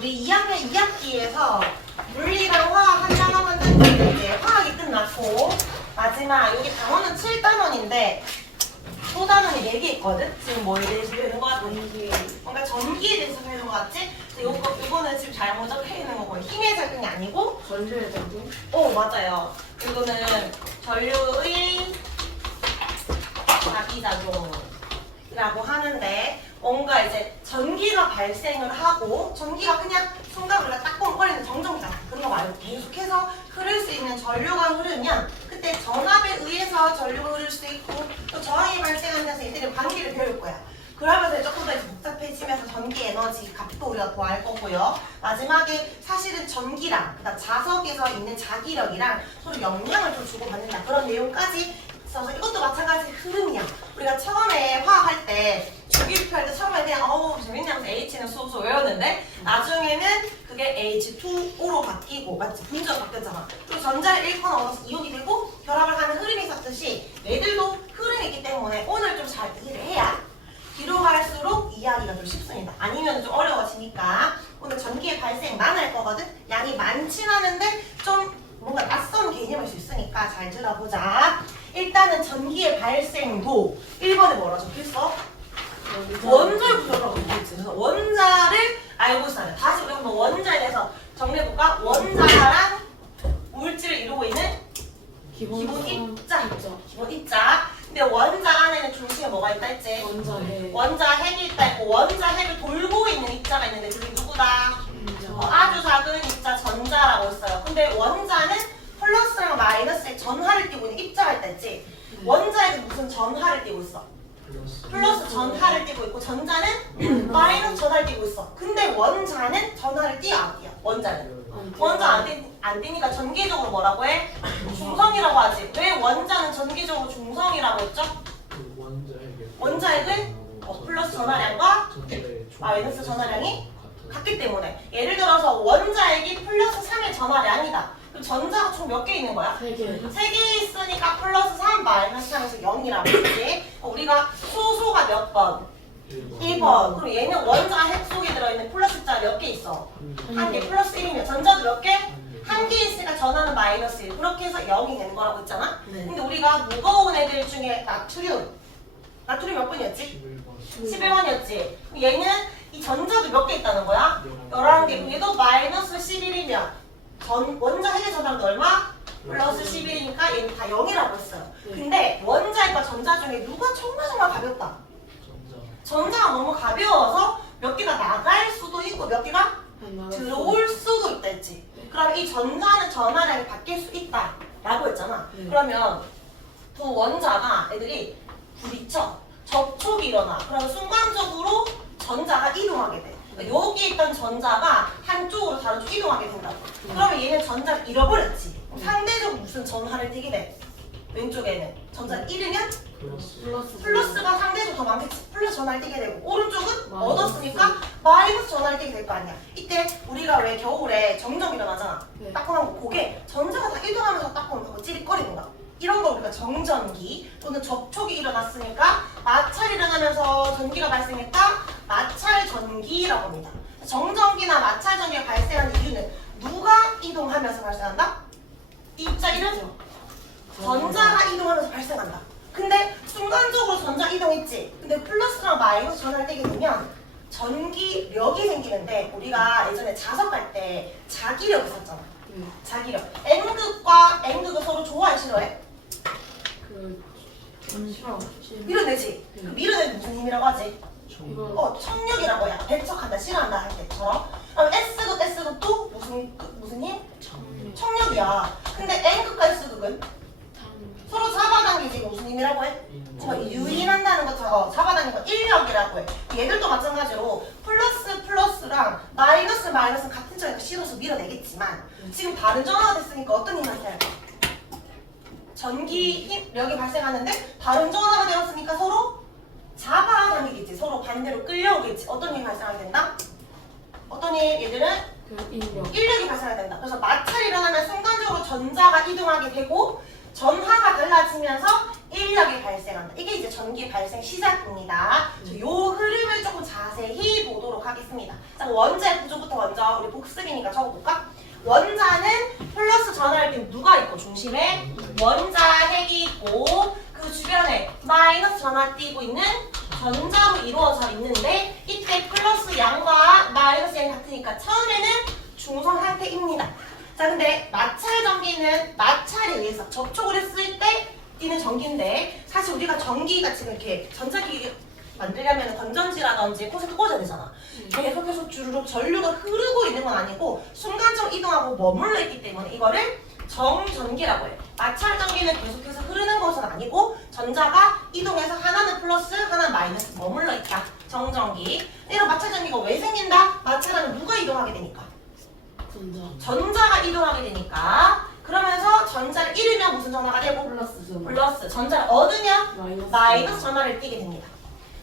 우리 2학년 2학기에서 물리랑 화학 한 단어만 땄는데 이제 화학이 끝났고 마지막 여기 단원은 7단원인데 또 단원이 4개 있거든? 지금 뭐에 대해서 배우는 거 같아? 뭔가 전기에 대해서 배우는 거 같지? 이거는 지금 잘못 적혀 있는 거고 힘의 작용이 아니고 전류의 작용? 맞아요. 이거는 전류의 자기작용이라고 하는데 뭔가 이제 전기가 발생을 하고 전기가 그냥 순간으로 딱 뻥거리는 정전기잖아. 그런 거 말고 계속해서 흐를 수 있는 전류가 흐르면 그때 전압에 의해서 전류가 흐를 수 있고 또 저항이 발생하면서 얘들이 관계를 배울 거야. 그러면서 조금 더 복잡해지면서 전기 에너지 값도 우리가 더 알 거고요. 마지막에 사실은 전기랑 그다음 자석에서 있는 자기력이랑 서로 영향을 좀 주고받는다. 그런 내용까지 있어서 이것도 마찬가지 흐름이야. 우리가 처음에 화학할 때 주기율표 할 때 처음에 그냥 재밌냐면서 H는 수소 외웠는데 나중에는 그게 H2O로 바뀌고 맞지? 분자가 바뀌었잖아. 그리고 전자를 1번 얻어서 이온이 되고 결합을 하는 흐름이 있었듯이 얘들도 흐름이 있기 때문에 오늘 좀 잘 이해를 해야 뒤로 갈수록 이해하기가 좀 쉽습니다. 아니면 좀 어려워지니까 오늘 전기의 발생만 할 거거든? 양이 많진 않은데 좀 뭔가 낯선 개념일 수 있으니까 잘 들어보자. 일단은 전기의 발생도 1번에 뭐라 적혀있어? 원자의 구조라고 적혀있지. 그래서 원자를 알고 있어요. 다시 우리 한번 원자에 대해서 정리해볼까? 원자랑 물질을 이루고 있는 기본 입자. 기본 입자. 근데 원자 안에는 중심에 뭐가 있다 했지? 원자 핵이 있다 했고 원자 핵을 돌고 있는 입자가 있는데 그게 누구다? 아주 작은 입자 전자라고 했어요. 근데 원자는 플러스랑 마이너스의 전하를 띠고 있는 입자가 있다 했지? 원자에는 무슨 전하를 띠고 있어? 플러스 전하를 띠고 있고 전자는 마이너스 전하를 띠고 있어. 근데 원자는 전하를 띠어 안 띠어? 원자는 원자 안 띠니까 전기적으로 뭐라고 해? 중성이라고 하지. 왜 원자는 전기적으로 중성이라고 했죠? 원자핵은 플러스 전하량과 마이너스 전하량이 같기 때문에 예를 들어서 원자핵이 플러스 3의 전하량이다. 그럼 전자가 총 몇 개 있는 거야? 3개 있으니까 플러스 3 마이너스 3에서 0이라고 했지. 우리가 소수가 몇 번? 1번. 그럼 얘는 원자 핵 속에 들어있는 플러스 숫자 몇 개 있어? 1개 플러스 1이면 전자도 몇 개? 1개 있으니까 전하는 마이너스 1. 그렇게 해서 0이 되는 거라고 했잖아? 근데 우리가 무거운 애들 중에 나트륨 몇 번이었지? 11번이었지. 얘는 이 전자도 몇 개 있다는 거야? 11개. 얘도 마이너스 11이면 원자 핵의 전하도 얼마? 플러스 11이니까 얘는 다 0이라고 했어요. 근데 원자핵과 전자 중에 누가 정말 가볍다? 전자가 너무 가벼워서 몇 개가 나갈 수도 있고 몇 개가 들어올 수도 있다 했지. 그럼 이 전자는 전하량이 바뀔 수 있다 라고 했잖아. 그러면 두 원자가 애들이 부딪혀 접촉이 일어나. 그러면 순간적으로 전자가 이동하게 돼. 그러니까 여기 있던 전자가 한쪽으로 다른 쪽 이동하게 된다고. 그러면 얘는 전자를 잃어버렸지. 상대적으로 무슨 전하를 띠게 돼? 왼쪽에는 전자를 잃으면 플러스가 상대적으로 더 많겠지. 플러스 전하를 띠게 되고 오른쪽은 얻었으니까 마이너스 전하를 띠게 될 거 아니야. 이때 우리가 왜 겨울에 정전 일어나잖아. 따끔한 거 그게 전자가 다 이동하면서 따끔하고 찌릿거리는 거야. 이런 걸 우리가 정전기 또는 접촉이 일어났으니까 마찰이 일어나면서 전기가 발생했다. 마찰 전기라고 합니다. 정전기나 마찰 전기가 발생하는 이유는 누가 이동하면서 발생한다? 이 입자 이름? 전자가 이동하면서 발생한다. 근데 순간적으로 전자 이동했지. 근데 플러스랑 마이너스 전화를 떼게 되면 전기력이 생기는데 우리가 예전에 자석할 때 자기력 있었잖아. 자기력. N극과 N극은 서로 좋아해 싫어해? 밀어내지. 그 밀어내는 무슨 힘이라고 하지? 청력이라고 해. 배척한다, 싫어한다 할 때처럼. 그럼 S극, S극도 무슨 힘? 청력이야. 근데 N극과 S극은 서로 잡아당기지 무슨 힘이라고 해? 유인한다는 것처럼 잡아당기는 거 인력이라고 해. 얘들도 마찬가지로 플러스랑 마이너스 같은 점이니까 실어서 밀어내겠지만 지금 다른 전화가 됐으니까 어떤 힘이 발생할까? 전기 힘력이 발생하는데 다른 전화가 되었으니까 서로 잡아당기겠지. 서로 반대로 끌려오겠지. 어떤 힘이 발생하게 된다? 어떤 힘? 얘들은 인력이 발생하게 된다. 그래서 마찰이 일어나면 순간적으로 전자가 이동하게 되고 전하가 달라지면서 인력이 발생한다. 이게 이제 전기 발생 시작입니다. 이 흐름을 조금 자세히 보도록 하겠습니다. 자, 원자의 구조부터 먼저 우리 복습이니까 적어볼까? 원자는 플러스 전하를 띄면 누가 있고 중심에 원자 핵이 있고 그 주변에 마이너스 전하 띄고 있는 전자로 이루어져 있는데 이때 플러스 양과 마이너스 양이 같으니까 처음에는 중성 상태입니다. 자, 근데 마찰 전기는 마찰에 의해서 접촉을 했을 때 뛰는 전기인데 사실 우리가 전기가 지금 이렇게 전자기기 만들려면 건전지라든지 콘센트 꽂아야 되잖아. 계속해서 주르륵 전류가 흐르고 있는 건 아니고 순간적으로 이동하고 머물러 있기 때문에 이거를 정전기라고 해요. 마찰 전기는 계속해서 흐르는 것은 아니고 전자가 이동해서 하나는 플러스 하나는 마이너스 머물러 있다. 정전기. 이런 마찰 전기가 왜 생긴다? 마찰하면 누가 이동하게 되니까? 전자가 이동하게 되니까 그러면서 전자를 잃으면 무슨 전화가 되고? 플러스. 전자를 얻으면 마이너스 전화를 띄게 됩니다.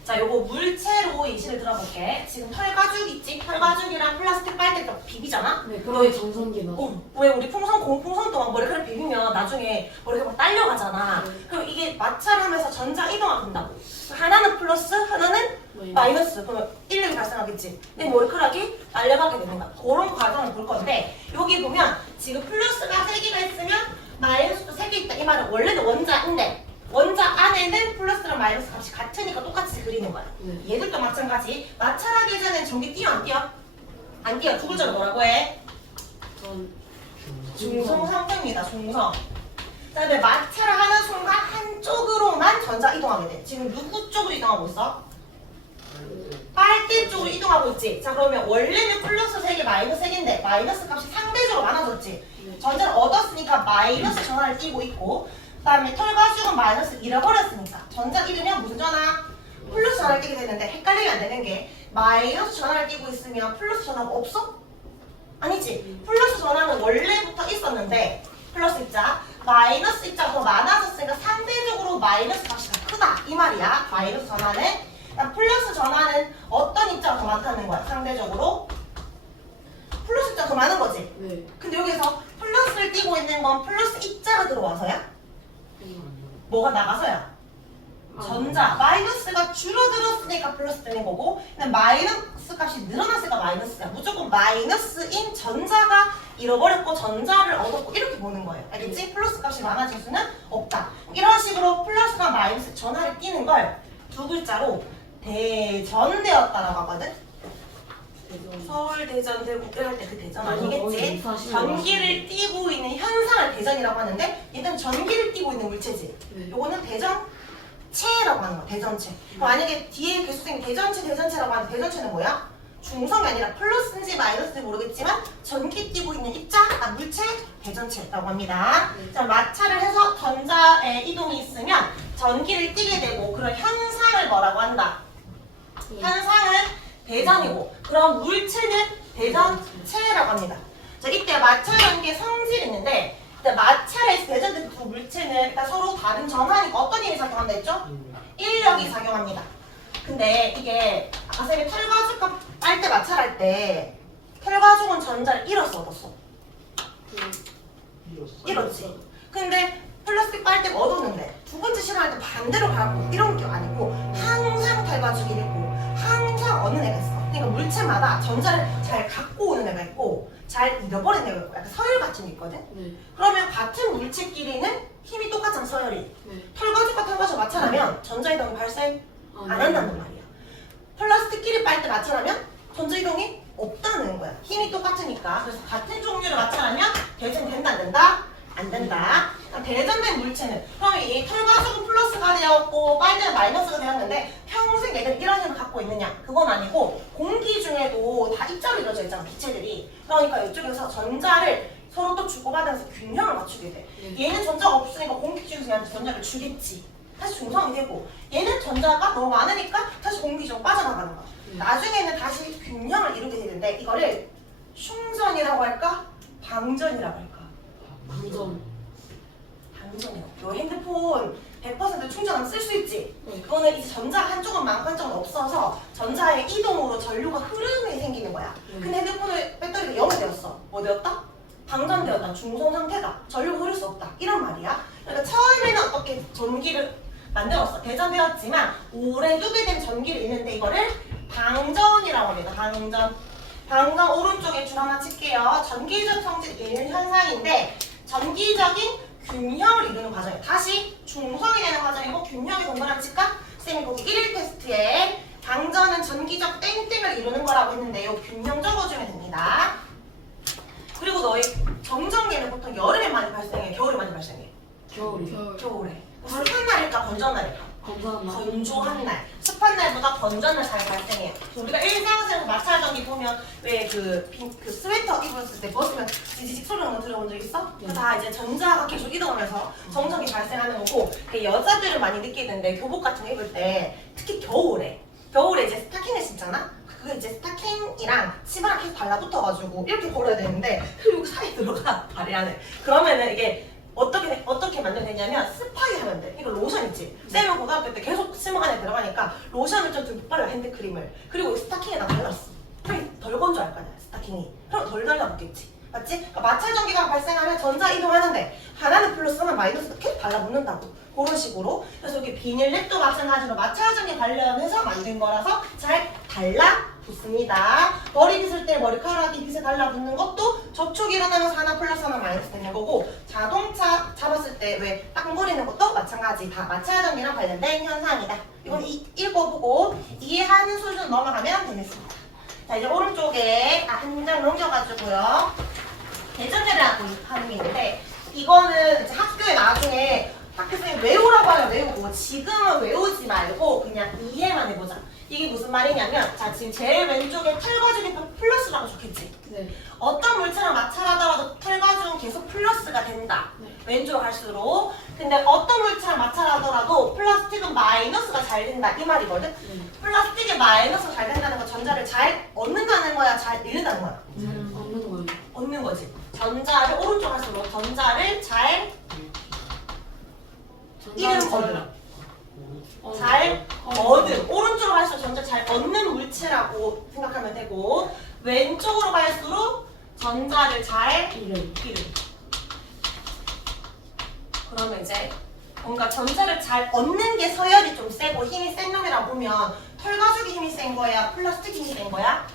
자, 요거 물체로 예시를 들어볼게. 지금 털가죽 있지? 털가죽이랑 플라스틱 빨대가 비비잖아? 네, 그럼 정전기 나. 왜 우리 고풍선 동안 머리카락 비비면 나중에 머리카락 막 딸려가잖아. 네. 그럼 이게 마찰하면서 전자 이동을 한다고. 하나는 플러스, 하나는 마이너스. 그러면 인력이 발생하겠지. 내 머리카락이 날려가게 되는 거야. 그런 과정을 볼 건데 여기 보면 지금 플러스가 3개가 있으면 마이너스도 3개 있다. 이 말은 원래는 원자인데 원자 안에는 플러스랑 마이너스 값이 같으니까 똑같이 그리는 거야. 얘들도 마찬가지. 마찰하기 전에 전기 띄어 안 띄어? 안 띄어. 두 글자로 뭐라고 해? 중성 상태입니다. 중성. 자, 근데 마찰을 하는 순간 한쪽으로만 전자 이동하게 돼. 지금 누구 쪽으로 이동하고 있어? 빨대 쪽으로 이동하고 있지. 자, 그러면 원래는 플러스 3개, 마이너스 3개인데 마이너스 값이 상대적으로 많아졌지. 전자를 얻었으니까 마이너스 전화를 띄고 있고 그 다음에 털가죽은 마이너스 잃어버렸으니까 전자 잃으면 무슨 전화? 플러스 전화를 띄게 되는데 헷갈리면 안 되는 게 마이너스 전화를 띄고 있으면 플러스 전화가 없어? 아니지. 플러스 전화는 원래부터 있었는데 플러스 입자 마이너스 입자가 더 많아졌으니까 상대적으로 마이너스 값이 더 크다 이 말이야. 마이너스 전화는. 플러스 전화는 어떤 입자가 더 많다는 거야? 상대적으로 플러스 입자가 더 많은 거지. 네. 근데 여기서 플러스를 띄고 있는 건 플러스 입자가 들어와서야? 뭐가 나가서야? 전자. 마이너스가 줄어들었으니까 플러스 되는 거고 근데 마이너스 값이 늘어났으니까 마이너스야. 무조건 마이너스인 전자가 잃어버렸고 전자를 얻었고 이렇게 보는 거예요. 알겠지? 플러스 값이 많아질 수는 없다. 이런 식으로 플러스나 마이너스 전화를 띄는 걸 두 글자로 대전되었다라고 하거든? 서울, 대전, 대구 할 때 그 대전 아니겠지? 전기를 띠고 있는 현상을 대전이라고 하는데 얘는 전기를 띠고 있는 물체지. 요거는 대전체라고 하는 거야. 대전체. 만약에 뒤에 개수생이 대전체라고 하는데 대전체는 뭐야? 중성이 아니라 플러스인지 마이너스인지 모르겠지만 전기 띠고 있는 입자, 물체, 대전체라고 합니다. 자, 마찰을 해서 전자의 이동이 있으면 전기를 띠게 되고 그런 현상을 뭐라고 한다? 현상은 대전이고 그럼 물체는 대전체라고 합니다. 자, 이때 마찰 전기의 성질이 있는데 마찰에서 대전된 두 물체는 일단 서로 다른 전하니까 어떤 힘이 작용한다 했죠? 인력이 작용합니다. 근데 이게 아까 선생님이 털가죽과 빨대 마찰할 때 털가죽은 전자를 잃었어 얻었어? 잃었지. 근데 플라스틱 빨대가 얻었는데 두 번째 실험할 때 반대로 가고 이런 게 아니고 항상 털가죽이 잃고 항상 얻는 애가 있어. 그러니까 물체마다 전자를 잘 갖고 오는 애가 있고 잘 잃어버리는 애가 있고 약간 서열 같은 게 있거든? 그러면 같은 물체끼리는 힘이 똑같잖아 서열이. 털가죽과 털가죽 마찰하면 전자이동이 발생 안 한다는 말이야. 플라스틱끼리 빨대 마찰하면 전자이동이 없다는 거야. 힘이 똑같으니까. 그래서 같은 종류를 마찰하면 대전이 된다 안 된다? 안 된다. 대전된 물체는 그러면 이 털가죽은 플러스가 되었고 빨대는 마이너스가 되었는데 평생 얘들 이런 힘을 갖고 있느냐? 그건 아니고 공기 중에도 다 입자로 이루어져 있잖아 기체들이. 그러니까 이쪽에서 전자를 서로 또 주고받으면서 균형을 맞추게 돼. 얘는 전자가 없으니까 공기 중에서 얘한테 전자를 주겠지. 다시 중성이 되고 얘는 전자가 너무 많으니까 다시 공기 중 빠져나가는 거야. 나중에는 다시 균형을 이루게 되는데 이거를 충전이라고 할까? 방전이라고 할까? 방전이라고. 너 핸드폰 100% 충전하면 쓸 수 있지? 그거는 이제 전자 한쪽은 많고 한쪽은 없어서 전자의 이동으로 전류가 흐름이 생기는 거야. 근데 핸드폰의 배터리가 0이 되었어. 뭐 되었다? 방전되었다. 중성 상태다. 전류가 흐를 수 없다. 이런 말이야. 그러니까 처음에는 어떻게 어떻게 전기를 만들었어. 대전되었지만 오래 두게 된 전기를 있는데 이거를 방전이라고 합니다. 방전 오른쪽에 줄 하나 칠게요. 전기적 성질 이런 현상인데 전기적인 균형을 이루는 과정이에요. 다시 중성이 되는 과정이고 균형이 동그라미 칠까? 쌤이 거기 1일 테스트에 방전은 전기적 땡땡을 이루는 거라고 했는데 요 균형 적어주면 됩니다. 그리고 너희 정전기는 보통 여름에 많이 발생해, 겨울에 많이 발생해? 겨울에. 습한 날일까 건조한 날일까? 건조한 날. 습한 날보다 건조한 날 잘 발생해요. 우리가 일상생활에서 마찰 전기 보면 왜 그 스웨터 입었을 때 벗으면 지지직 소리 나는 거 들어본 적 있어? 네. 다 이제 전자가 계속 이동하면서 정전기 발생하는 거고 여자들은 많이 느끼는데 교복 같은 거 입을 때 특히 겨울에 이제 스타킹을 신잖아? 그게 이제 스타킹이랑 치마랑 계속 달라붙어가지고 이렇게 걸어야 되는데 여기 사이에 들어가 발이 안에. 그러면은 이게 어떻게 만들면 되냐면 스파이 하면 돼. 이거 로션 있지? 쌤은 고등학교 때 계속 치마 안에 들어가니까 로션을 좀 듬뿍 발라, 핸드크림을. 그리고 스타킹에다 발랐어. 그럼 덜 건조할 거 아니야, 스타킹이. 그럼 덜 달라붙겠지. 맞지? 그러니까 마찰 전기가 발생하면 전자 이동하는데 하나는 플러스 하나 마이너스 계속 달라붙는다고. 그런 식으로. 그래서 이렇게 비닐 랩도 마찬가지로 마찰 전기 관련해서 만든 거라서 잘 달라붙습니다. 머리 빗을 때 머리카락이 빗에 달라붙는 것도 접촉이 일어나면서 하나 플러스 하나 마이너스 되는 거고 자동차 잡았을 때 왜 땅버리는 것도 마찬가지 다 마찰 전기랑 관련된 현상이다. 이건 읽어보고 이해하는 수준 넘어가면 되겠습니다. 자 이제 오른쪽에 한 장 넘겨가지고요. 대전제라고 하는 게 있는데 이거는 이제 학교에 나중에 학교생이 외우라고 하면 외우고 지금은 외우지 말고 그냥 이해만 해보자. 이게 무슨 말이냐면 자 지금 제일 왼쪽에 털과중이 플러스라고 적혔지? 네. 어떤 물체랑 마찰하더라도 털과중은 계속 플러스가 된다. 네. 왼쪽으로 갈수록. 근데 어떤 물체랑 마찰하더라도 플라스틱은 마이너스가 잘 된다 이 말이거든? 플라스틱이 마이너스가 잘 된다는 건 전자를 잘 얻는다는 거야? 잘 잃는다는 거야? 얻는 거예요. 얻는 거지. 전자를 오른쪽 갈수록 전자를 잘 잃음 얻음. 잘 얻음. 오른쪽으로 갈수록 전자 잘 얻는 물체라고 생각하면 되고 왼쪽으로 갈수록 전자를 잘 잃음. 그러면 이제 뭔가 전자를 잘 얻는 게 서열이 좀 세고 힘이 센 놈이라 보면 털가죽이 힘이 센 거야? 플라스틱이 힘이 센 거야?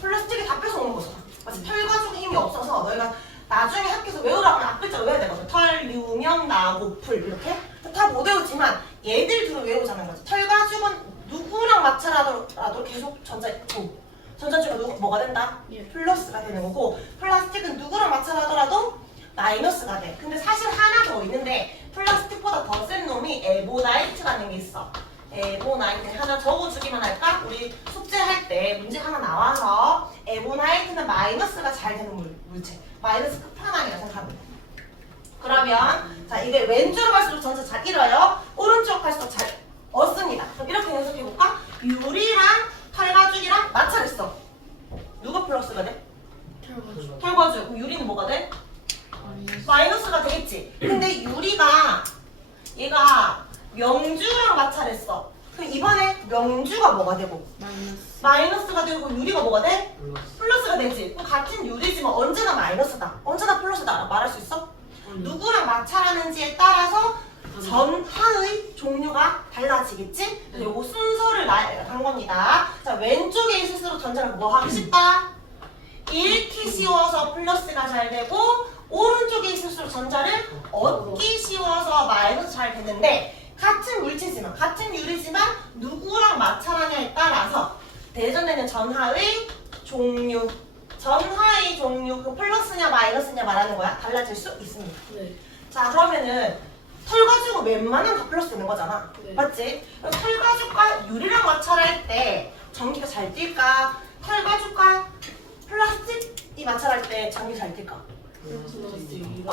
플라스틱이 다 뺏어오는 거잖아. 맞지? 털가죽이 힘이 없어서 너희가 나중에 학교에서 외우라고 하면 앞글자로 외워야 되거든. 털, 유명, 나고, 풀 이렇게 다 못 외우지만 얘들 둘을 외우자는 거지. 털가죽은 누구랑 마찰하더라도 계속 전자 중에 뭐가 된다? 플러스가 되는 거고 플라스틱은 누구랑 마찰하더라도 마이너스가 돼. 근데 사실 하나 더 있는데 플라스틱보다 더 센 놈이 에보나이트라는 게 있어. 에보나이트 하나 적어주기만 할까? 우리 숙제할 때 문제 하나 나와서 에보나이트는 마이너스가 잘 되는 물체. 마이너스 끝판왕이라 생각하면 돼. 그러면 자 이게 왼쪽으로 갈수록 전자 잘 잃어요. 오른쪽 갈수록 잘 얻습니다. 그럼 이렇게 해석해볼까? 유리랑 털가죽이랑 마찰했어. 누가 플러스가 돼? 털가죽. 그럼 유리는 뭐가 돼? 마이너스가 되겠지. 근데 유리가 얘가 명주랑 마찰했어. 그럼 이번에 명주가 뭐가 되고? 마이너스가 되고 유리가 뭐가 돼? 플러스가 되지. 그럼 같은 유리지만 언제나 마이너스다. 언제나 플러스다. 말할 수 있어? 누구랑 마찰하는지에 따라서 전하의 종류가 달라지겠지? 그래서 요거 순서를 간 겁니다. 자 왼쪽에 있을수록 전자를 뭐 하기 쉽다? 잃기 쉬워서 플러스가 잘 되고 오른쪽에 있을수록 전자를 얻기 쉬워서 마이너스 잘 되는데 같은 물체지만 같은 유리지만 누구랑 마찰하냐에 따라서 대전되는 전하의 종류 그 플러스냐 마이너스냐 말하는 거야. 달라질 수 있습니다. 네. 자 그러면은 털가죽은 웬만하면 다 플러스 되는 거잖아. 네. 맞지? 그럼 털가죽과 유리랑 마찰할 때 전기가 잘 뛸까? 털가죽과 플라스틱이 마찰할 때 전기 잘 뛸까?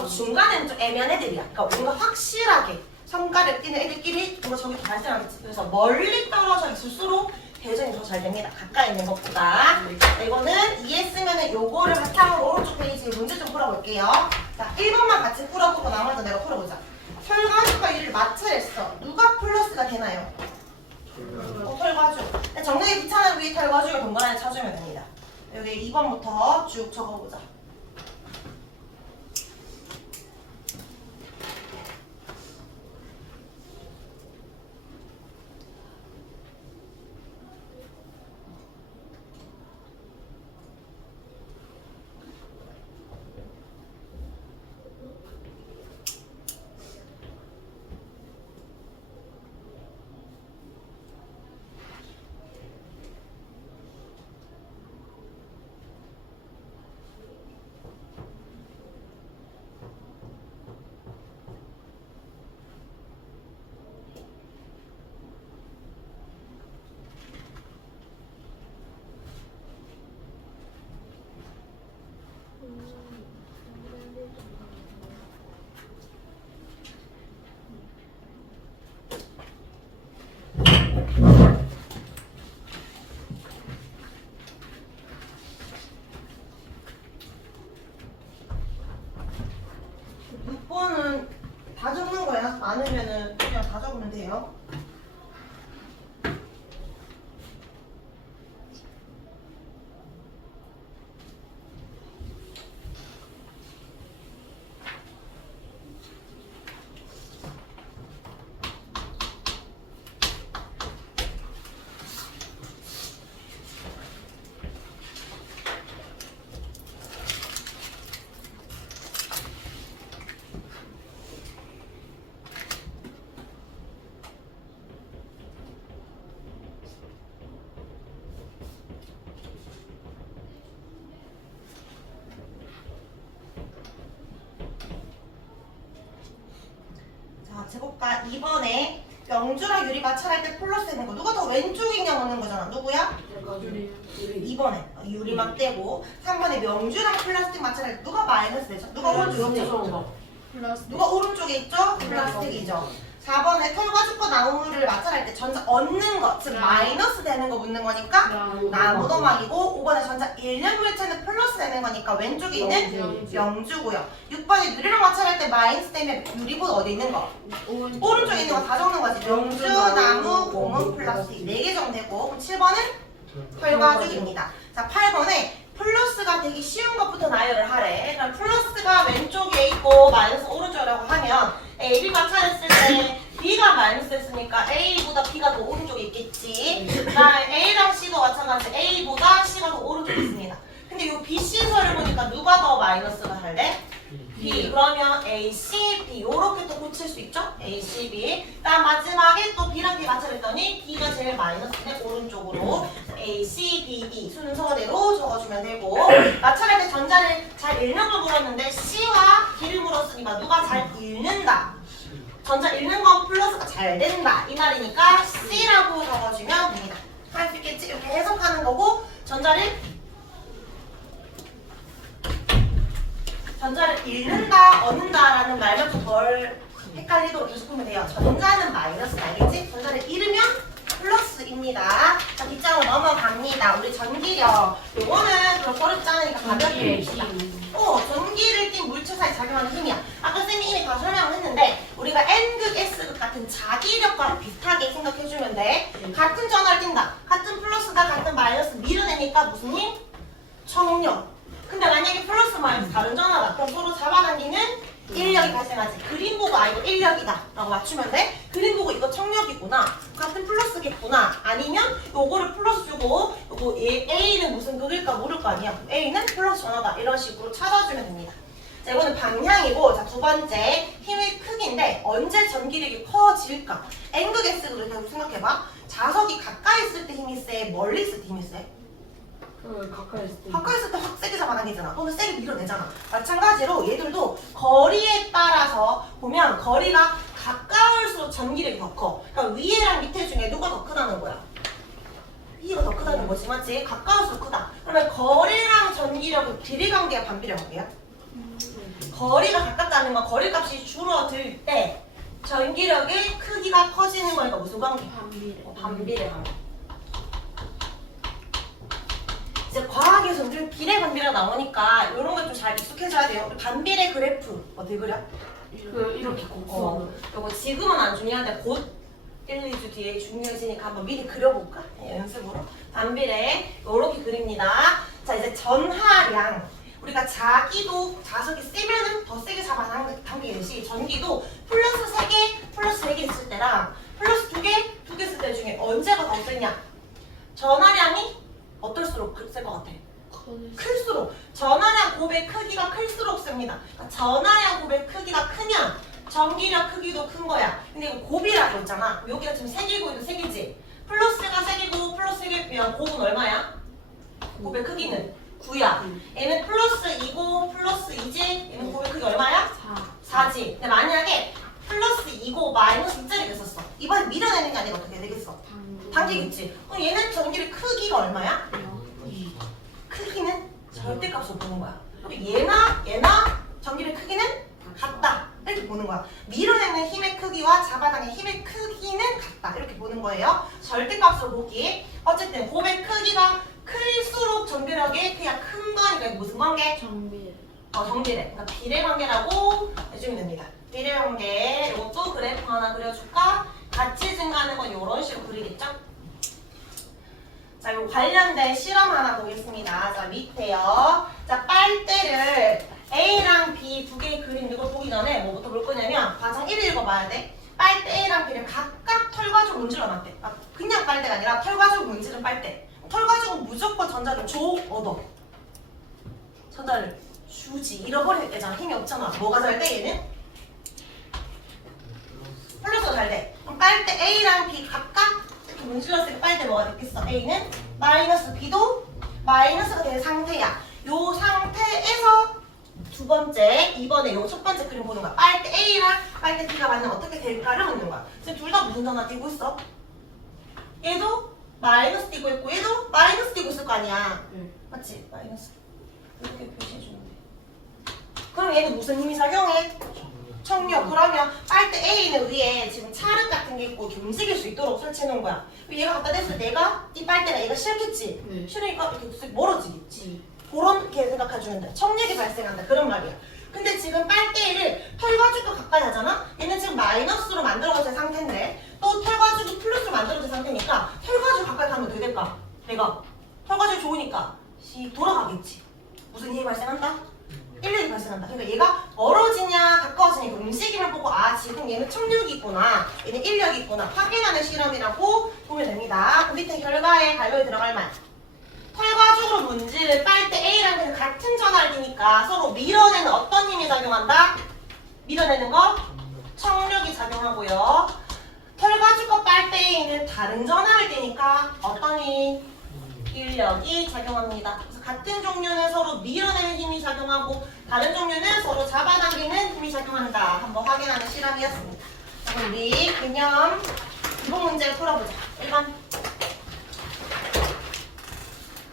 중간에는 좀 애매한 애들이야. 그러니까 뭔가 확실하게 성과를 띠는 애들끼리 뭔가 전기 발생하겠지. 그래서 멀리 떨어져 있을수록 대전이 더 잘 됩니다. 가까이 있는 것보다. 자, 이거는 이해했으면 요거를 바탕으로 오른쪽 페이지 문제 좀 풀어볼게요. 자, 1번만 같이 풀어보고 나머지 내가 풀어보자. 털가죽과 유리를 마찰했어. 누가 플러스가 되나요? 털가죽. 정리하기 귀찮은 위에 털가죽을 동그라미 쳐주면 됩니다. 여기 2번부터 쭉 적어보자. 않으면은 그냥 다 적으면 돼요. 제곱과 2번에 명주랑 유리 마찰할 때 플러스 되는 거 누가 더 왼쪽이냐 묻는 거잖아. 누구야? 유리. 2번에 유리막 떼고 3번에 명주랑 플라스틱 마찰할 때 누가 마이너스 되죠? 누가 오른쪽에 있죠? 누가 오른쪽에 있죠? 플라스틱이죠. 4번에 털과 죽과 나무를 마찰할 때 전자 얻는 거, 즉 마이너스 되는 거 묻는 거니까 나무도막이고 5번에 전자 일련 물체는 플러스 되는 거니까 왼쪽에 있는 명주고요. 6번에 유리랑 마찰할 때 마이너스 되면 유리보다 어디 있는 거? 오른쪽에 있는 거 다 적는 거지. 명주, 나무, 고무, 플라스틱 4개 정되고 7번은 털과 죽입니다. 자, 8번에 플러스가 되기 쉬운 것부터 나열을 하래. 그럼 플러스가 왼쪽에 있고 마이너스 오른쪽이라고 하면 A, B 마찰했을 때 B가 마이너스 했으니까 A보다 B가 더 오른쪽에 있겠지. 그다음에 A랑 C도 마찬가지 A보다 C가 더 오른쪽에 있습니다. 근데 이 B, C설을 보니까 누가 더 마이너스가 할래? B. 그러면 A, C, B 요렇게 또 고칠 수 있죠? A, C, B. 그다음 마지막에 또 B랑 B 마찰했더니 B가 제일 마이너스인데 오른쪽으로 A, C, B, B 순서대로 적어주면 되고 마찰할 때 전자를 잘 읽는 걸 물었는데 C와 B를 물었으니까 누가 잘 읽는다. 전자 읽는 건 플러스가 잘 된다 이 말이니까 C라고 적어주면 됩니다. 할 수 있겠지? 이렇게 해석하는 거고 전자를 읽는다, 얻는다라는 말만 좀 덜 헷갈리도록 해석하면 돼요. 전자는 마이너스 알겠지? 전자를 잃으면 플러스입니다. 자, 뒷장으로 넘어갑니다. 우리 전기력. 요거는 그렇게 어렵지 않으니까 가볍게 봅시다. 전기를 띈 물체 사이 작용하는 힘이야. 아까 쌤이 이미 다 설명을 했는데 우리가 N극, S극 같은 자기력과 비슷하게 생각해주면 돼. 같은 전화를 띈다. 같은 플러스다, 같은 마이너스 밀어내니까 무슨 힘? 청력. 근데 만약에 플러스 마이너스 다른 전화다. 그럼 서로 잡아당기는 인력이 발생하지. 그림 보고 이거 인력이다 라고 맞추면 돼. 그림 보고 이거 청력이구나. 같은 플러스겠구나. 아니면 요거를 플러스 주고 요거 A는 무슨 극일까 모를 거 아니야. A는 플러스 전화다. 이런 식으로 찾아주면 됩니다. 자, 이거는 방향이고 자, 두 번째 힘의 크기인데 언제 전기력이 커질까? N극 S극을 계속 생각해봐. 자석이 가까이 있을 때 힘이 세, 멀리 있을 때 힘이 세? 가까이 있을 때. 가까이 있을 때 확 세게 잡아당기잖아. 또는 세게 밀어내잖아. 마찬가지로 얘들도 거리에 따라서 보면 거리가 가까울수록 전기력이 더 커. 그러니까 위에랑 밑에 중에 누가 더 크다는 거야? 위가 더 크다는 거지, 맞지? 가까울수록 크다. 그러면 거리랑 전기력은 비례관계야, 반비례관계야? 거리가 가깝다는 건 거리값이 줄어들 때 전기력의 크기가 커지는 거니까 무슨 관계? 반비례관계. 이제 과학에서 늘 비례 반비례가 나오니까 이런 거 좀 잘 익숙해져야 돼요. 우리 반비례 그래프 어떻게 그려? 이렇게 곡선. 요거 지금은 안 중요한데 곧 1, 2주 뒤에 중요해지니까 한번 미리 그려볼까? 네, 연습으로. 반비례 이렇게 그립니다. 자, 이제 전하량. 우리가 자기도 자석이 세면은 더 세게 잡아당기듯이 전기도 플러스 3개, 플러스 3개 있을 때랑 플러스 2개, 2개 있을 때 중에 언제가 더 세냐? 전하량이 어떨수록 셀 것 같아? 클수록. 전하량 곱의 크기가 클수록 셉니다. 그러니까 전하량 곱의 크기가 크면 전기력 크기도 큰 거야. 근데 이거 곱이라고 했잖아. 여기가 지금 3개고 이거 3개지. 플러스가 3개고 플러스 3개면 곱은 얼마야? 곱의 크기는 9야. 얘는 플러스 2고 플러스 2지. 얘는 곱의 크기 얼마야? 4지. 근데 만약에 플러스 2고 마이너스 2짜리 됐었어. 이번에 밀어내는 게 아니라 어떻게 되겠어? 당기겠지. 그럼 얘는 전기의 크기가 얼마야? 크기는 절대값으로 보는 거야. 그럼 얘나 전기의 크기는 같다. 이렇게 보는 거야. 밀어내는 힘의 크기와 잡아당기는 힘의 크기는 같다. 이렇게 보는 거예요. 절대값으로 보기. 어쨌든 곱의 크기가 클수록 전기력의 크기가 큰 거니까 무슨 관계? 정비례. 그러니까 비례관계라고 해주면 됩니다. 비례관계. 이것도 그래프 하나 그려줄까? 같이 증가하는 건 이런 식으로 그리겠죠? 자, 요 관련된 실험 하나 보겠습니다. 자, 밑에요. 자, 빨대를 A랑 B 두 개의 그림 이거 보기 전에 뭐부터 볼 거냐면 과정 1을 읽어봐야 돼. 빨대 A랑 B를 각각 털 가지고 문질러 놨대. 그냥 빨대가 아니라 털 가지고 문지른 빨대. 털 가지고 무조건 전자를 줘, 얻어. 전자를 주지. 잃어버릴 때잖아. 힘이 없잖아. 뭐가 잘 돼, 얘는? 플러스가 잘 돼. 그럼 빨대 A랑 B 각각 이렇게 문질렀으니까 빨대 뭐가 됐겠어? A는 마이너스 B도 마이너스가 되는 상태야. 요 상태에서 두 번째, 이번에 요 첫 번째 그림 보는 거야. 빨대 A랑 빨대 B가 만나면 어떻게 될까를 묻는 거야. 지금 둘 다 무슨 전화 띄고 있어? 얘도 마이너스 띄고 있고 얘도 마이너스 띄고 있을 거 아니야. 맞지? 마이너스. 이렇게 표시해주면 돼. 그럼 얘는 무슨 힘이 작용해? 청력. 그러면 빨대 A는 위에 지금 차륵 같은 게 있고 이렇게 움직일 수 있도록 설치해 놓은 거야. 얘가 갖다 댔을 때 내가 이 빨대가 얘가 싫겠지? 네. 싫으니까 이렇게 쓱 멀어지겠지. 네. 그렇게 생각해주면 돼. 청력이 발생한다. 그런 말이야. 근데 지금 빨대를 털가지고 가까이 하잖아? 얘는 지금 마이너스로 만들어진 상태인데 또 털가지고 플러스로 만들어진 상태니까 털가지고 가까이 가면 어떻게 될까? 내가 털가지고 좋으니까 돌아가겠지. 무슨 일이 발생한다? 인력이 발생한다. 그러니까 얘가 멀어지냐 가까워지냐 움직임을 보고 지금 얘는 청력이 있구나 얘는 인력이 있구나 확인하는 실험이라고 보면 됩니다. 그 밑에 결과에 가요에 들어갈 말 털가죽으로 문지른 빨대 A랑 B는 같은 전하를 띠니까 서로 밀어내는 어떤 힘이 작용한다? 밀어내는 거? 청력이 작용하고요. 털가죽과 빨대 A는 다른 전하를 띠니까 어떤 힘? 인력이 작용합니다. 그래서 같은 종류는 서로 밀어내는 힘이 작용하고 다른 종류는 서로 잡아당기는 힘이 작용한다. 한번 확인하는 실험이었습니다. 자, 그럼 우리 개념 기본 문제를 풀어보자. 1번.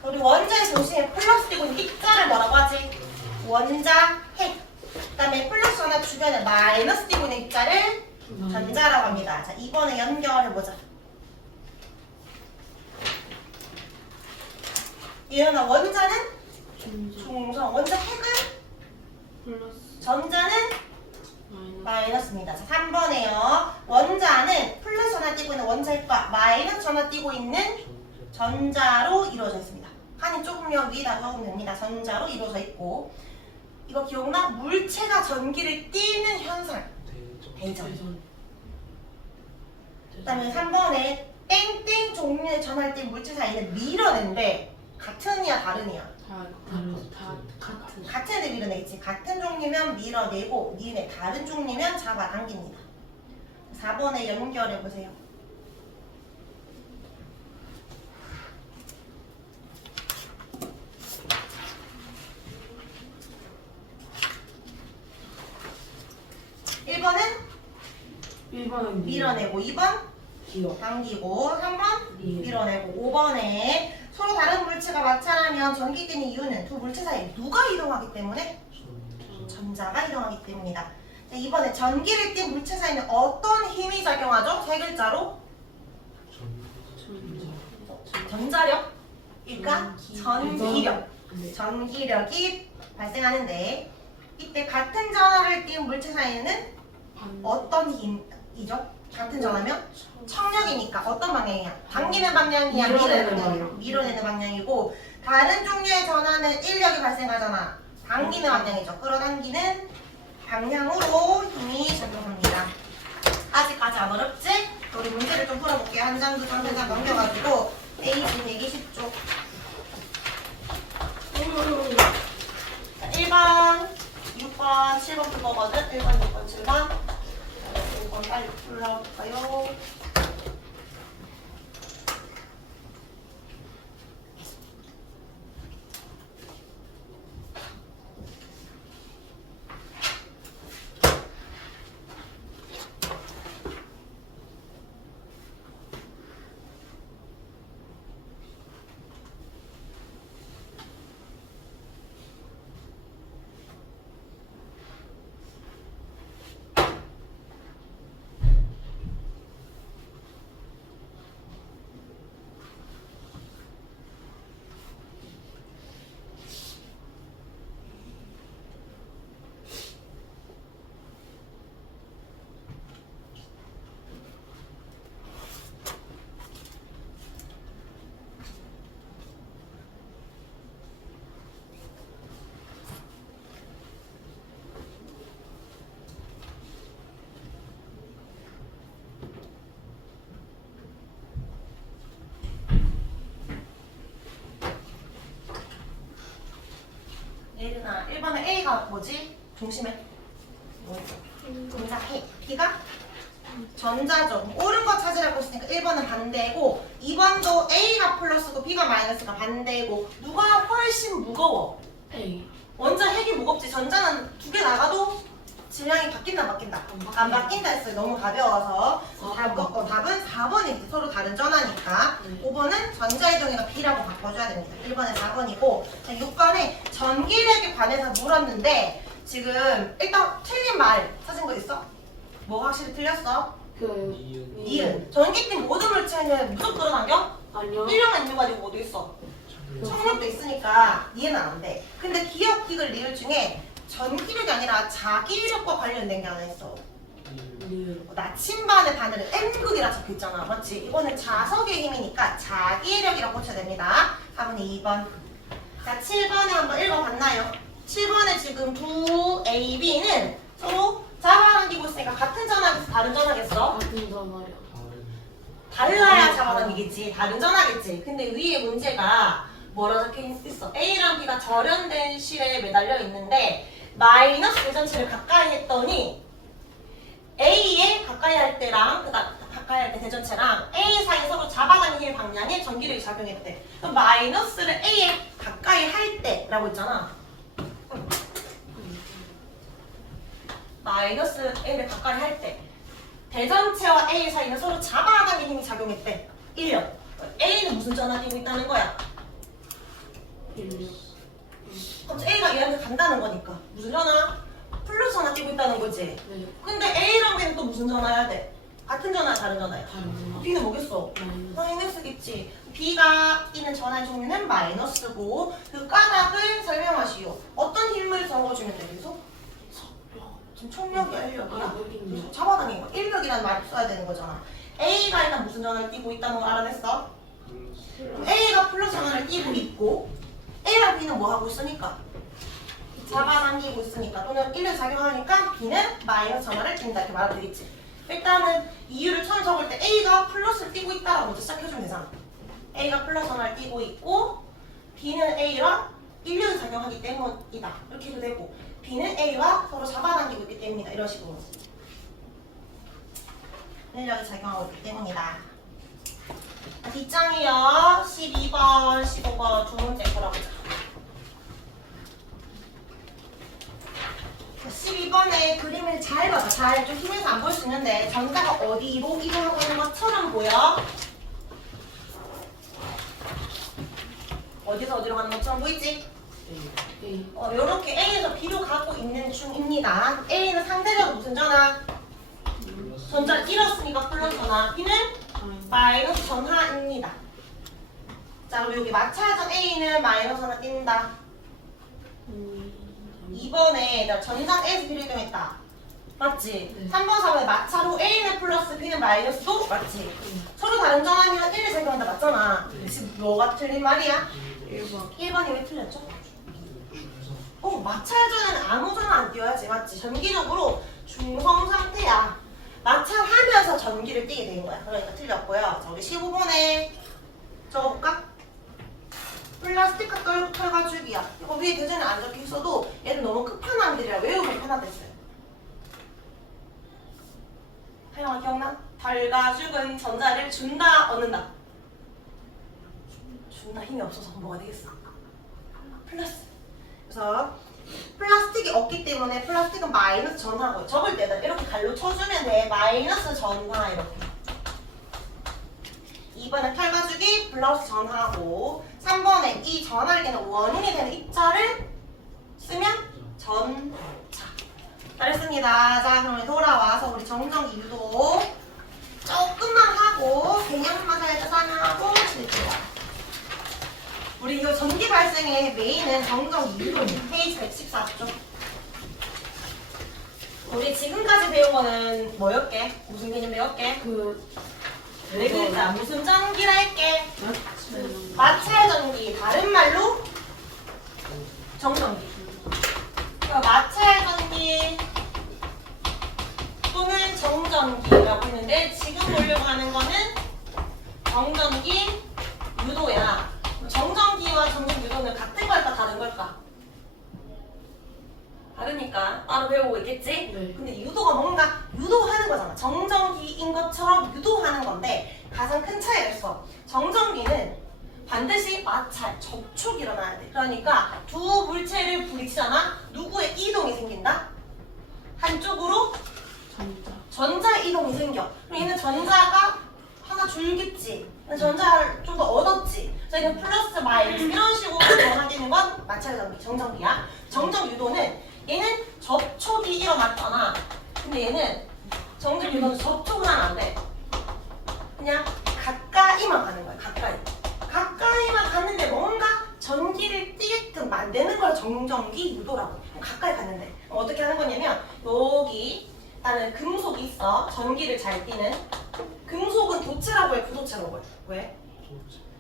우리 원자의 중심에 플러스 띄고 있는 입자를 뭐라고 하지? 원자 핵. 그 다음에 플러스 하나 주변에 마이너스 띄고 있는 입자를 전자라고 합니다. 자, 2번에 연결해보자. 얘는 원자는 중성, 원자 핵은 플러스 전자는 마이너스입니다. 자, 3번에요. 원자는 플러스 하나 띄고 있는 원자 핵과 마이너스 하나 띄고 있는 전자로 이루어져 있습니다. 칸이 좁으면 위에다 적으면 됩니다. 전자로 이루어져 있고 이거 기억나? 물체가 전기를 띠는 현상 대전. 그 다음에 3번에 땡땡 종류의 전하를 띈 물체 사이를 밀어낸대. 같은 이야 다른 이야? 같은. 같은 애들 밀어내겠지. 같은 종류면 밀어내고 니네 다른 종류면 잡아당깁니다. 4번에 연결해보세요. 밀어내고 2번 당기고 3번 밀어내고 5번에 서로 다른 물체가 마찰하면 전기 띠는 이유는 두 물체 사이에 누가 이동하기 때문에? 전자가 이동하기 때문이다. 자, 이번에 전기를 띈 물체 사이에는 어떤 힘이 작용하죠? 세 글자로? 전자력일까? 전기력. 전기력이 발생하는데 이때 같은 전하를 띈 물체 사이에는 어떤 힘이죠? 같은 전하면 청력이니까 어떤 방향이야? 당기는 방향이야? 밀어내는 방향? 밀어내는 방향이고 다른 종류의 전하는 인력이 발생하잖아. 당기는 방향이죠. 끌어당기는 방향으로 힘이 작용합니다. 아직까지 안 어렵지? 우리 문제를 좀 풀어볼게요. 한 장, 두 장, 세 장 넘겨가지고 페이지 120쪽 1번, 6번, 7번 풀 거거든? 1번, 6번, 7번 1번 빨리 풀어볼까요? 예린아 1번에 A가 뭐지? 중심에 전자 A, B가 전자죠. 옳은 거 찾으라고 했으니까 1번은 반대고 2번도 A가 플러스고 B가 마이너스가 반대고 누가 훨씬 무거워? A. 원자 핵이 무겁지. 전자는 두 개 나가도 질량이 바뀐다 안 바뀐다? 안 바뀐다 했어요. 너무 가벼워서. 답은 4번이 서로 다른 전화니까. 5번은 전자이동이가 B라고 바꿔줘야 됩니다. 1번에 4번이고 6번에 전기력에 관해서 물었는데 지금 일단 틀린 말 찾은 거 있어? 뭐 확실히 틀렸어? 니은. 전기팀 모든 물체는 무조건 끌어당겨? 아니요. 일령한 이유 가지고 뭐도 있어? 청력도 있으니까 이해는 안 돼. 근데 기억, 기글, 리을 중에 전기력이 아니라 자기력과 관련된 게 하나 있어. 나침반의 바늘은 M극이라 적혀있잖아. 맞지? 이거는 자석의 힘이니까 자기력이라고 고쳐야 됩니다. 답은 2번. 자, 7번에 한번 읽어봤나요? 7번에 지금 두 A, B는 서로 잡아당기고 있으니까 같은 전화겠어? 다른 전화겠어? 같은 전화량. 달라야 잡아당기겠지. 다른 전화겠지. 근데 위에 문제가 뭐라 적혀 있어? A랑 B가 절연된 실에 매달려 있는데 마이너스 대전체를 가까이 했더니 A에 가까이 할 때랑 가까이 할 때 대전체랑 A 사이 서로 잡아당기는 방향에 전기력이 작용했대. 그럼 마이너스를 A에 가까이 할 때라고 했잖아. 마이너스 A를 가까이 할 때 대전체와 A 사이는 서로 잡아당기는 힘이 작용했대. 1력. A는 무슨 전화 띄고 있다는 거야? 그럼 A가 얘한테 간다는 거니까 무슨 전화? 플러스 전화 띄고 있다는 거지. 네. 근데 A랑 B는 또 무슨 전화 해야 돼? 같은 전화야 다른 전화야? 다른 전화. B는 뭐겠어? 마이너스겠지. B가 있는 전화의 종류는 마이너스고 그 까닭을 설명하시오. 어떤 힘을 적어주면 돼? 계속? 지금 총력이야 1력이야? 잡아당긴 거. 1력이라는 말을 써야 되는 거잖아. A가 일단 무슨 전화를 띄고 있다는 걸 알아냈어? A가 플러스 전화를 띄고 있고 A랑 B는 뭐 하고 있으니까? 잡아당기고 있으니까 또는 1을 작용하니까 B는 마이너스 전화를 띈다 이렇게 말하면 되겠지. 일단은 이유를 처음 적을 때 A가 플러스를 띄고 있다라고 먼저 시작해주면 되잖아. A가 플러스 전화를 띄고 있고 B는 A랑 1력이 작용하기 때문이다 이렇게 해도 되고 B는 A와 서로 잡아당기고 있기 때문이다 이런 식으로 1력이 작용하고 있기 때문이다. 뒷장이요. 12번, 15번 두 문제 걸어보자. 12번에 그림을 잘 봐봐. 잘 좀 힘에서 안 보일 수 있는데 전자가 어디로 이동하고 있는 것처럼 보여? 어디서 어디로 가는 것처럼 보이지? A. 요렇게 A에서 B로 가고 있는 중입니다. A는 상대적으로 무슨 전화? 전자를 잃었으니까 플러스 전화. B는 마이너스 전하입니다. 자, 그럼 여기 마찰전 A는 마이너스 하나 띈다. 2번에 나 전장 A에서 B로 이동했다. 맞지? 네. 3번, 4번에 마찰로 A는 플러스 B는 마이너스도 맞지? 서로 다른 전하면 1을 적용한다 맞잖아. 지금 뭐가 틀린 말이야? 1번. 1번이 왜 틀렸죠? 마찰전에는 아무 전화 안 띄워야지 맞지? 전기적으로 중성 상태야. 마찰하면서 전기를 띄게 된 거야. 그러니까 틀렸고요. 자, 우리 15번에 적어볼까? 플라스틱 털가죽이야. 이거 위에 대전에 안 적혀 있어도 얘는 너무 끝판왕들이라 외우면 편하댔어요. 하영아 기억나? 털가죽은 전자를 준다, 얻는다? 준다 힘이 없어서 뭐가 되겠어? 플러스. 그래서 플라스틱이 없기 때문에 플라스틱은 마이너스 전하고 적을 때는 이렇게 갈로 쳐주면 돼. 마이너스 전하 이렇게. 2번에 털가죽이 플러스 전하고 3번에 이 전하를 되는 원인이 되는 입자를 쓰면 전자. 잘했습니다. 자, 그러면 돌아와서 우리 정전기 유도 조금만 하고 개념만 살짝 설명하고 실게요. 우리 이거 전기 발생의 메인은 정전기 유도입니다. 페이지 114쪽. 우리 지금까지 배운 거는 뭐였게? 무슨 개념 배웠게? 네 글자. 무슨 전기라 할게? 마찰 전기. 다른 말로 정전기. 그러니까 마찰 전기 또는 정전기라고 했는데 지금 보려고 하는 거는 정전기 유도야. 정전기와 정전 유도는 같은 걸까 다른 걸까? 다르니까 따로 배우고 있겠지? 네. 근데 유도가 뭔가 유도하는 거잖아. 정전기인 것처럼 유도하는 건데 가장 큰 차이가 있어. 정전기는 반드시 마찰, 접촉이 일어나야 돼. 그러니까 두 물체를 부딪히잖아. 누구의 이동이 생긴다? 한쪽으로 전자. 전자 이동이 생겨. 그럼 얘는 전자가 하나 줄겠지. 전자를 좀 더 얻었지. 그래서 얘는 플러스 마이너스 이런 식으로 변화되는 건 마찰 전기, 정전기야. 정전 유도는 얘는 접촉이 일어났잖아. 근데 얘는 정전 유도는 접촉은 하면 안 돼. 그냥 가까이만 가는 거야. 가까이만 갔는데 뭔가 전기를 띠게끔 만드는 걸 정전기 유도라고. 가까이 갔는데 어떻게 하는 거냐면 여기 나는 금속이 있어. 전기를 잘 띠는. 금속은 도체라고 해, 부도체라고 해. 왜?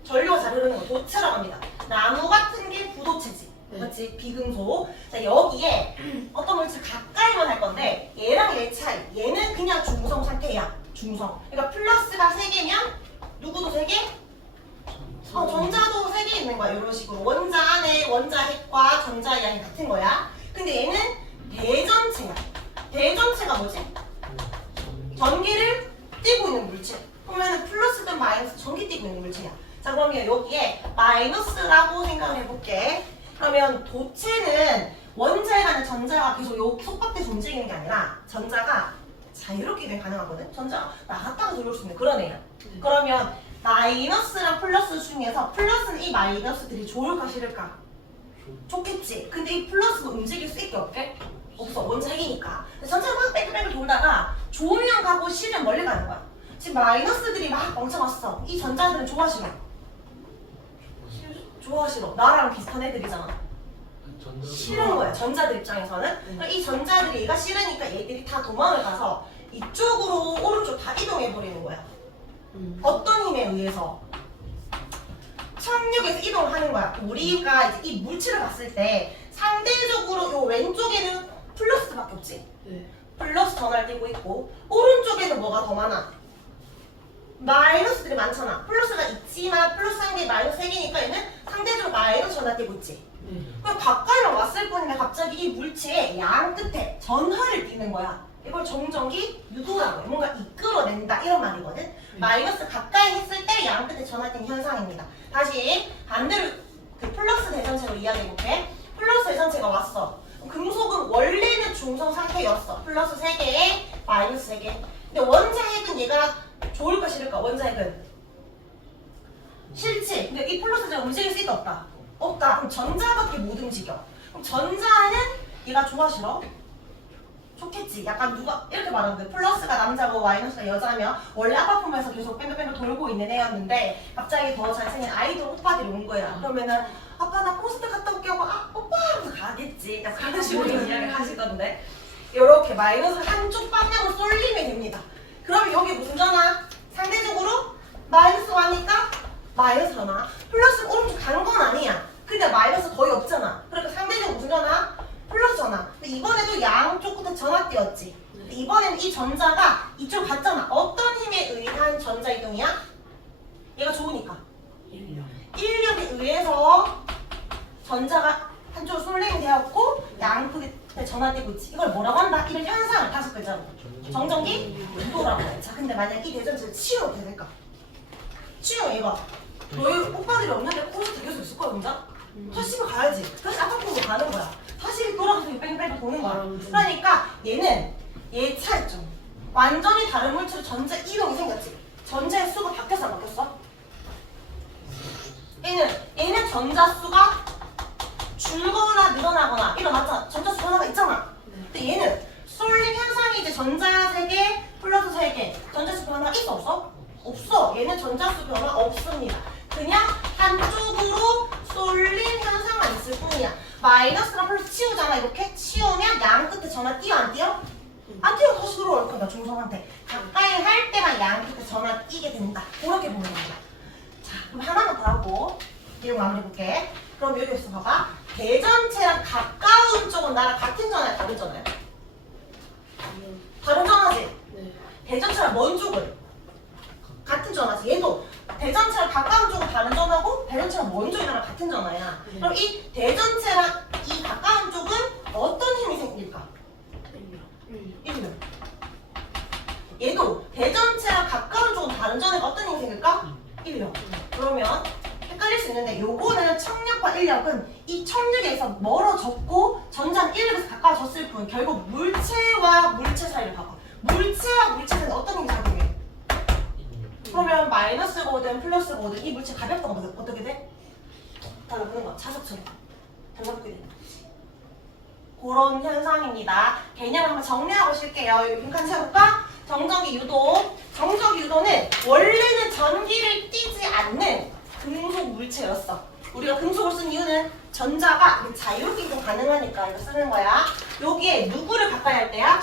전류가 잘 흐르는 거 도체라고 합니다. 나무 같은 게 부도체지. 맞지? 비금속. 자, 여기에 어떤 물질 가까이만 할 건데 얘랑 얘 차이. 얘는 그냥 중성 상태야. 중성. 그러니까 플러스가 3개면 누구도 3개? 전자도 3개 있는 거야. 이런 식으로. 원자 안에 원자 핵과 전자 양이 같은 거야. 근데 얘는 대전체야. 대전체가 뭐지? 전기를 띠고 있는 물질. 그러면 플러스든 마이너스 전기 띠고 있는 물질이야. 자, 그러면 여기에 마이너스라고 생각을 해볼게. 그러면 도체는 원자에 가는 전자가 계속 요 속박돼서 움직이는 게 아니라 전자가 자유롭게 그냥 가능하거든? 전자가 나갔다가 들어올 수 있는 그런 애야. 그러면 마이너스랑 플러스 중에서 플러스는 이 마이너스들이 좋을까 싫을까? 좋겠지. 근데 이 플러스가 움직일 수 있게 없게? 없어. 원자 핵이니까. 전자가 막 뺑글뺑글 돌다가 좋으면 가고 싫으면 멀리 가는 거야. 지금 마이너스들이 막 멈춰갔어. 이 전자들은 좋아 싫어? 좋아 싫어. 나랑 비슷한 애들이잖아. 싫은 거야. 전자들 입장에서는. 그러니까 이 전자들이 얘가 싫으니까 얘들이 다 도망을 가서 이쪽으로 오른쪽 다 이동해 버리는 거야. 어떤 힘에 의해서? 착륙에서 이동을 하는 거야. 우리가 이제 이 물질을 봤을 때 상대적으로 요 왼쪽에는 플러스밖에 없지. 네. 플러스 전화를 띄고 있고 오른쪽에는 뭐가 더 많아? 마이너스들이 많잖아. 플러스가 있지만 플러스 한 개, 마이너스 3개니까 얘는 상대적으로 마이너스 전화 띄고 있지. 그럼 가까이만 왔을 뿐인데 갑자기 이 물체의 양 끝에 전하를 띄는 거야. 이걸 정전기 유도라고 해. 뭔가 이끌어낸다 이런 말이거든. 마이너스 가까이 했을 때 양 끝에 전하 띄는 현상입니다. 다시 반대로 그 플러스 대전체로 이야기해볼게. 플러스 대전체가 왔어. 금속은 원래는 중성 상태였어. 플러스 3개에 마이너스 3개. 근데 원자 핵은 얘가 좋을까 싫을까? 원자 핵은 싫지. 근데 이 플러스가 움직일 수 있다 없다? 없다. 그럼 전자밖에 못 움직여. 그럼 전자는 얘가 좋아 싫어? 좋겠지. 약간 누가 이렇게 말하는데 플러스가 남자고 마이너스가 여자면 원래 아빠 품에서 계속 뺑글뺑글 돌고 있는 애였는데 갑자기 더 잘생긴 아이돌 오빠들이 온 거야. 그러면은 아빠 나 콘서트 갔다 올게 하고 아 오빠 하면서 가겠지. 약간 그런 식으로 이야기를 하시던데 이렇게 마이너스 한쪽 방향으로 쏠리면 됩니다. 그럼 여기 무슨 전화? 상대적으로 마이너스 가니까 마이너스 전화. 플러스 오른쪽 간 건 아니야. 근데 마이너스 거의 없잖아. 그러니까 상대적으로 무슨 전화? 플러스 전화. 근데 이번에도 양쪽 끝에 전화 띄었지. 근데 이번에는 이 전자가 이쪽 갔잖아. 어떤 힘에 의한 전자 이동이야? 얘가 좋으니까. 인력에 의해서 전자가 한쪽으로 솔랭이 되었고 양쪽에 전화되고 있지. 이걸 뭐라고 한다? 이런 현상을 5글자로 정전기 유도라고 해. 자, 근데 만약 이 대전체를 치우게 될까? 치우 얘가 너희 오빠들이 없는데 콘서트 계속 있을 거야 혼자? 다시 집에 가야지. 다시 아파트로 가는 거야. 다시 돌아가서 뺑뺑뺑 도는 거야. 그러니까 얘는 얘 차이점. 완전히 다른 물체로 전자 이동이 생겼지. 전자의 수가 바뀌었어 안 바뀌었어? 얘는 전자 수가 줄거나 늘어나거나 일어났잖아. 전자 수 변화가 있잖아. 근데 얘는 쏠림 현상이 이제 전자 3개 플러스 3개. 전자 수 변화가 있어 없어? 없어. 얘는 전자 수 변화 없습니다. 그냥 한쪽으로 쏠림 현상만 있을 뿐이야. 마이너스랑 플러스 치우잖아. 이렇게 치우면 양 끝에 전화 띄어 안 띄어? 안 띄어. 다시 들어올 거다. 중성한테 가까이 할 때만 양 끝에 전화 띄게 된다. 그렇게 보는 겁니다. 자, 그럼 하나만 더 하고 내용 마무리해볼게. 그럼 여기서 봐봐. 대전체랑 가까운 쪽은 나랑 같은 전화야 다른 전화야? 다른 전화지? 네. 대전체랑 먼 쪽은? 같은 전화지. 얘도 대전체랑 가까운 쪽은 다른 전화고 대전체랑 먼 쪽이 나랑 같은 전화야. 그럼 이 대전체랑 이 가까운 쪽은 어떤 힘이 생겨? 1에서 가까워졌을 뿐 결국 물체와 물체 사이를 봐봐. 물체와 물체 사이는 어떤 힘이 작용해? 그러면 마이너스가 오든 플러스가 오든 이 물체 가볍다가 어떻게 돼? 달라붙는 거야. 자석처럼 달라붙게 되는 거지. 그런 현상입니다. 개념을 한번 정리하고 쉴게요. 여기 빈칸 채울까? 정전기 유도. 정전기 유도는 원래는 전기를 띠지 않는 금속 물체였어. 우리가 금속을 쓴 이유는 전자가 자유롭게 이동 가능하니까 이거 쓰는 거야. 여기에 누구를 가까이 할 때야?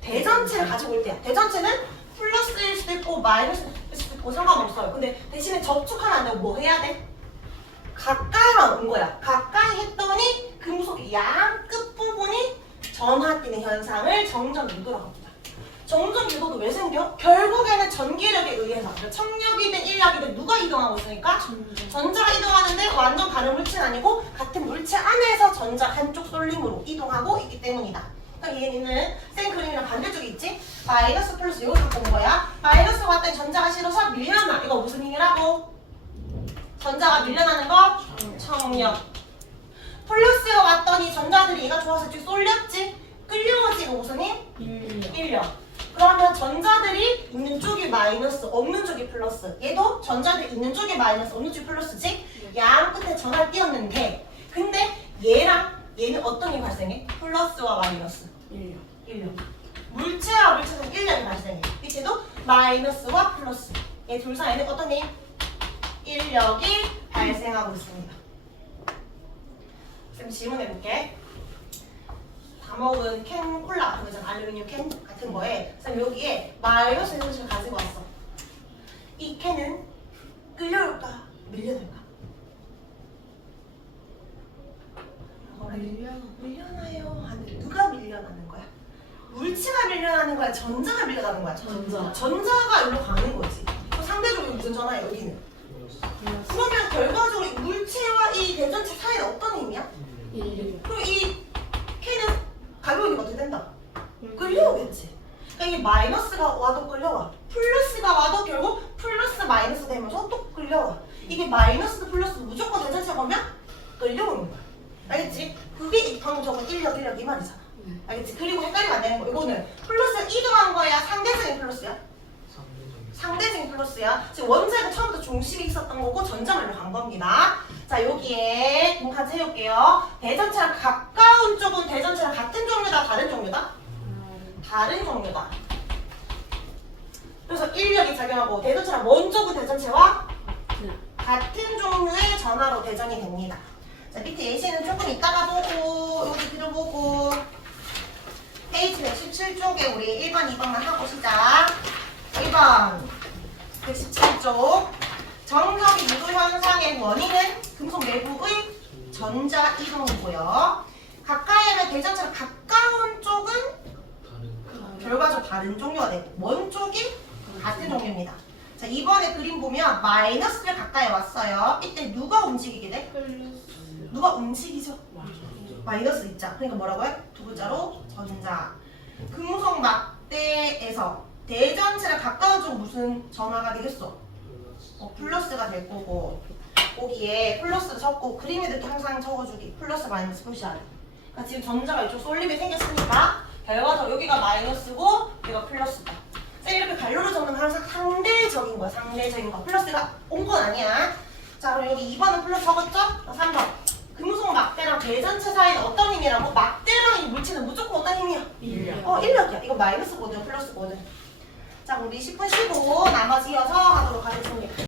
대전체를 가지고 올 때야. 대전체는 플러스일 수도 있고 마이너스일 수도 있고 상관없어요. 근데 대신에 접촉하면 안 되고 뭐 해야 돼? 가까이만 온 거야. 가까이 했더니 금속의 양 끝부분이 전하뛰는 현상을 정전 유도라고 합니다. 정전 유도도 왜 생겨? 결국에는 전기력에 의해서 그러니까 청력이든 인력이든 누가 이동하고 있으니까 전자가 이동하는데 완전 다른 물체는 아니고 같은 물체 안에서 전자 한쪽 쏠림으로 이동하고 있기 때문이다. 그럼 얘는 생 그림이랑 반대쪽에 있지? 마이너스 플러스 이거 갖고 온 거야. 마이너스가 왔더니 전자가 실어서 밀려나. 이거 무슨 힘이라고? 전자가 밀려나는 거? 청력. 플러스가 왔더니 전자들이 얘가 좋아서 쭉 쏠렸지? 끌려오지. 이거 무슨 힘? 인력. 그러면 전자들이 있는 쪽이 마이너스, 없는 쪽이 플러스. 얘도 전자들이 있는 쪽이 마이너스, 없는 쪽이 플러스지? 양 끝에 전화를 띄웠는데 근데 얘는 어떤 힘이 발생해? 플러스와 마이너스. 인력. 물체와 물체는 인력이 발생해. 밑에도 마이너스와 플러스. 얘 둘 사이에는 어떤 힘? 인력이 발생하고 있습니다. 쌤 질문해볼게. 다 먹은 캔 콜라 같은 거잖아. 알루미늄 캔 같은 거에 쌤 여기에 마이너스 대전체를 가지고 왔어. 이 캔은 끌려올까? 밀려날까? 밀려나요. 하는데 누가 밀려나는 거야? 물체가 밀려나는 거야? 전자가 밀려나는 거야? 전자가 여기로 가는 거지. 그럼 상대적으로 무슨 전화야 여기는? 그러면 결과적으로 이 물체와 이 대전체 사이는 어떤 힘이야? 그럼 이 캔은 가벼우니까 어떻게 된다? 끌려오겠지. 그러니까 이게 마이너스가 와도 끌려와. 플러스가 와도 결국 플러스 마이너스 되면서 또 끌려와. 이게 마이너스도 플러스도 무조건 대전체가 오면 끌려오는 거야. 알겠지? 그게 방금 저건 인력 이 말이잖아. 알겠지? 그리고 헷갈리면 안 되는 거. 이거는 플러스가 이동한 거야? 상대적인 플러스야? 상대적인 플러스야. 지금 원자가 처음부터 중심이 있었던 거고 전자말로 간 겁니다. 자 여기에 빈칸 채울게요. 대전체랑 가까운 쪽은 대전체랑 같은 종류다? 다른 종류다? 다른 종류다. 그래서 인력이 작용하고 대전체랑 먼 쪽은 대전체와 같은 종류의 전하로 대전이 됩니다. 자 밑에 예시는 조금 이따가 보고 여기 들어보고 페이지 117쪽에 우리 1번, 2번만 하고 시작. 1번 117쪽 정전기 유도 현상의 원인은 금속 내부의 전자 이동이고요. 가까이 하면 대전체랑 가까운 쪽은 결과적으로 다른 종류가 되고 먼 쪽이 같은 종류입니다. 자 이번에 그림 보면 마이너스를 가까이 왔어요. 이때 누가 움직이게 돼? 누가 움직이죠? 마이너스 있자. 그러니까 뭐라고요? 두 글자로 전자. 금속 막대에서 대전체랑 가까운 쪽 무슨 전화가 되겠어? 플러스가 될 거고 거기에 플러스를 적고 그림에도 이렇게 항상 적어주기. 플러스 마이너스 표시하기. 그러니까 지금 전자가 이쪽 쏠림이 생겼으니까 결과적으로 여기가 마이너스고 여기가 플러스다. 쌤 이렇게 갈로로 적는 건 항상 상대적인 거야. 상대적인 거. 플러스가 온 건 아니야. 자 그럼 여기 2번은 플러스 적었죠? 3번. 금속 막대랑 대전체 사이는 어떤 힘이라고? 막대랑 이 물체는 무조건 어떤 힘이야? 인력이야. 이거 마이너스거든 플러스거든. 자 그럼 우리 10분 쉬고 나머지 이어서 하도록 하겠습니다.